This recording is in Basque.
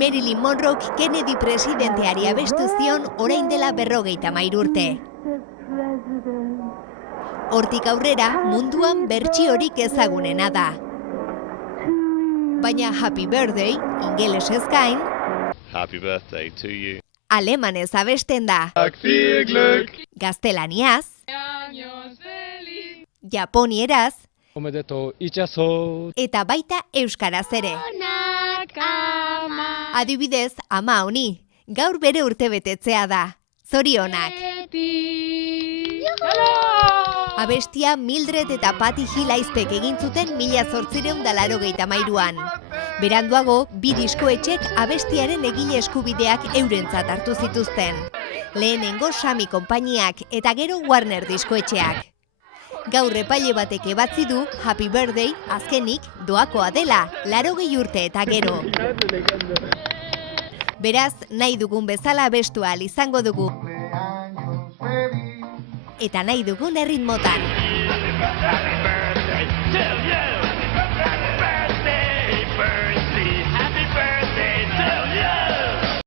Marilyn Monroek Kennedy presidenteari abestu zion orain dela 53 urte. Hortik aurrera munduan bertsiorik ezagunena da. Baina Happy Birthday, ingelesez gain, Happy birthday to you. alemanez abesten da. Viel Glück. Gaztelaniaz, japonieraz, Omedeto itxaso. eta baita euskaraz ere. Adibidez, ama honi, gaur bere urtebetetzea da. Zorionak. Abestia Mildred eta Patty Hill aizpek egin zuten 1883an. Beranduago, bi diskoetxek abestiaren egile eskubideak eurentzat hartu zituzten. Lehenengo Sami konpainiak eta gero Warner diskoetxeak. Gaur epaile batek ebatzi du Happy Birthday azkenik doakoa dela, 80 urte eta gero. Beraz, nahi dugun bezala abestu ahal izango dugu. Eta nahi dugun erritmotan.